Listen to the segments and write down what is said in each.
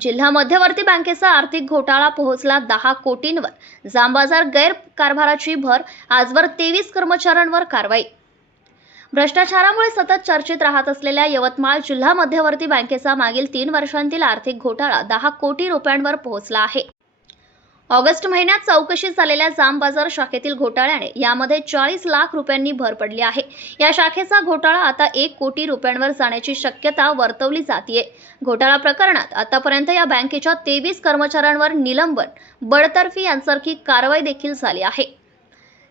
जिल्हा मध्यवर्ती बँकेचा आर्थिक घोटाळा पोहोचला दहा कोटींवर. जांबाजार गैरकारभाराची भर आजवर तेवीस कर्मचाऱ्यांवर कारवाई. भ्रष्टाचारामुळे सतत चर्चेत राहत असलेल्या यवतमाळ जिल्हा मध्यवर्ती बँकेचा मागील तीन वर्षांतील आर्थिक घोटाळा दहा कोटी रुपयांवर पोहोचला आहे. ऑगस्ट महिन्यात चौकशी झालेल्या जाम बाजार शाखेतील घोटाळ्याने यामध्ये चाळीस लाख रुपयांनी भर पडली आहे. या शाखेचा घोटाळा आता एक कोटी रुपयांवर जाण्याची शक्यता वर्तवली जाते घोटाळा प्रकरणात आतापर्यंत या बँकेच्या तेवीस कर्मचाऱ्यांवर निलंबन बडतर्फी यांसारखी कारवाई देखील झाली आहे.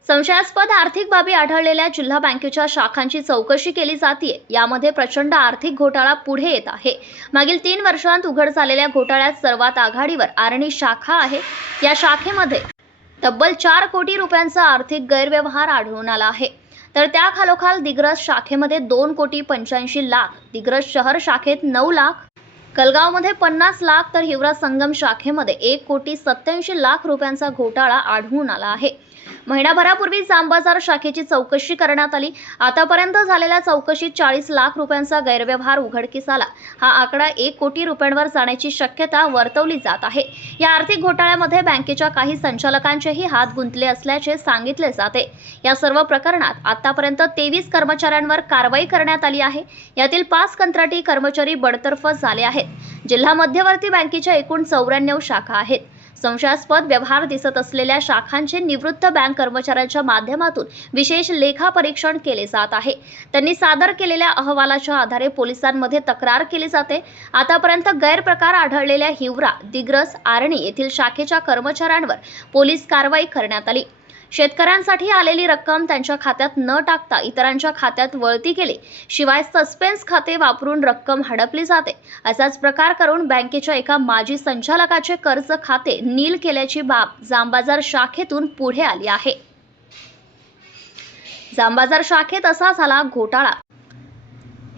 संशयास्पद आर्थिक बाबी आढळलेल्या जिल्हा बँकेच्या शाखांची चौकशी केली जाते यामध्ये प्रचंड आर्थिक घोटाळा पुढे येत आहे. मागील तीन वर्षांत उघड झालेल्या घोटाळ्यात सर्वात आघाडीवर आर्णी शाखा आहे. या शाखेमध्ये तब्बल चार कोटी रुपयांचा आर्थिक गैरव्यवहार आढळून आला आहे. तर त्या खालोखाल दिग्रस शाखेमध्ये दोन कोटी पंच्याऐंशी लाख दिग्रस शहर शाखेत नऊ लाख कलगावमध्ये पन्नास लाख तर हिवरा संगम शाखेमध्ये एक कोटी सत्याऐंशी लाख रुपयांचा घोटाळा आढळून आला आहे. महिनाभरापूर्वी जामबाजार शाखेची चौकशी करण्यात आली. आतापर्यंत झालेल्या चौकशीत चाळीस लाख रुपयांचा गैरव्यवहार उघडकीस आला. हा आकडा एक कोटी रुपयांवर जाण्याची शक्यता वर्तवली जात आहे. या आर्थिक घोटाळ्यामध्ये बँकेच्या काही संचालकांचेही हात गुंतले असल्याचे सांगितले जाते. या सर्व प्रकरणात आतापर्यंत तेवीस कर्मचाऱ्यांवर कारवाई करण्यात आली आहे. यातील पाच कंत्राटी कर्मचारी बडतर्फ झाले आहेत. जिल्हा मध्यवर्ती बँकेच्या एकूण चौऱ्याण्णव शाखा आहेत. संशयास्पद व्यवहार दिसत असलेल्या शाखांचे निवृत्त बँक कर्मचाऱ्यांच्या माध्यमातून विशेष लेखापरीक्षण केले जात आहे. त्यांनी सादर केलेल्या अहवालाच्या आधारे पोलिसांमध्ये तक्रार केली जाते. आतापर्यंत गैरप्रकार आढळलेल्या हिवरा दिग्रस आर्णी येथील शाखेच्या कर्मचाऱ्यांवर पोलीस कारवाई करण्यात आली. शेतकऱ्यांसाठी आलेली रक्कम त्यांच्या खात्यात न टाकता इतरांच्या खात्यात वळती केली. शिवाय सस्पेन्स खाते वापरून रक्कम हडपली जाते. असाच प्रकार करून बँकेच्या एका माजी संचालकाचे कर्ज खाते नील केल्याची बाब जांबाजार शाखेतून पुढे आली आहे. जांबाजार शाखेत असा झाला घोटाळा.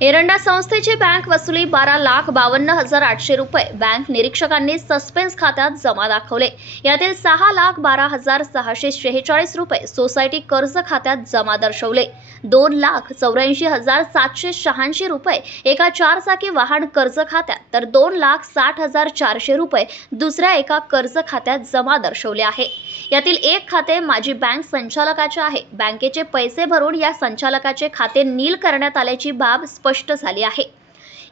एरंडा संस्थेची बँक वसुली बारा लाख बावन्न हजार आठशे रुपये. बँक निरीक्षकांनी सस्पेन्स खात्यात जमा दाखवले. यातील सहा लाख बारा हजार सहाशे शेहेचाळीस रुपये सोसायटी कर्ज खात्यात जमा दर्शवले. दोन लाख चौऱ्याऐंशी हजार सातशे शहाऐंशी रुपये एका चारचाकी वाहन कर्ज खात्यात तर दोन लाख साठ हजार चारशे रुपये दुसऱ्या एका कर्ज खात्यात जमा दर्शवले आहे. यातील एक खाते माजी बँक संचालकाचे आहे. बँकेचे पैसे भरून या संचालकाचे खाते नील करण्यात आल्याची बाब स्पष्ट झाली आहे.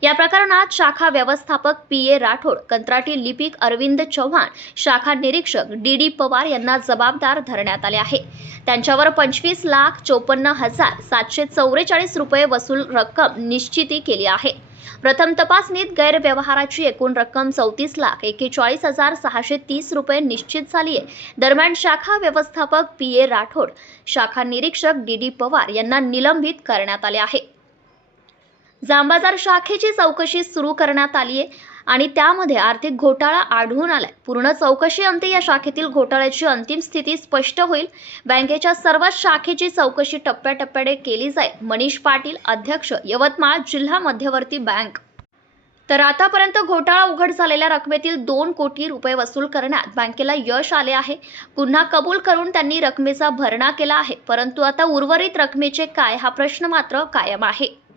या प्रकरणात शाखा व्यवस्थापक पी ए राठोड कंत्राटी लिपिक अरविंद चव्हाण शाखा निरीक्षक डी डी पवार यांना जबाबदार धरण्यात आले आहे. त्यांच्यावर पंचवीस लाख चोपन्न हजार सातशे चौवेचाळीस रुपये वसूल रक्कम निश्चिती केली आहे. प्रथम तपासणीत गैरव्यवहाराची एकूण रक्कम चौतीस लाख एकेचाळीस हजार सहाशे तीस रुपये निश्चित झाली आहे. दरम्यान शाखा व्यवस्थापक पी ए राठोड शाखा निरीक्षक डी डी पवार यांना निलंबित करण्यात आले आहे. जांबाजार शाखेची चौकशी सुरू करण्यात आली आहे. आणि त्यामध्ये आर्थिक घोटाळा आढळून आलाय. पूर्ण चौकशी अंती या शाखेतील घोटाळ्याची अंतिम स्थिती स्पष्ट होईल. बँकेच्या सर्वच शाखेची चौकशी टप्प्याटप्प्याने केली जाईल. मनीष पाटील अध्यक्ष यवतमाळ जिल्हा मध्यवर्ती बँक. तर आतापर्यंत घोटाळा उघड झालेल्या रकमेतील दोन कोटी रुपये वसूल करण्यात बँकेला यश आले आहे. पुन्हा कबूल करून त्यांनी रकमेचा भरणा केला आहे. परंतु आता उर्वरित रकमेचे काय? हा प्रश्न मात्र कायम आहे.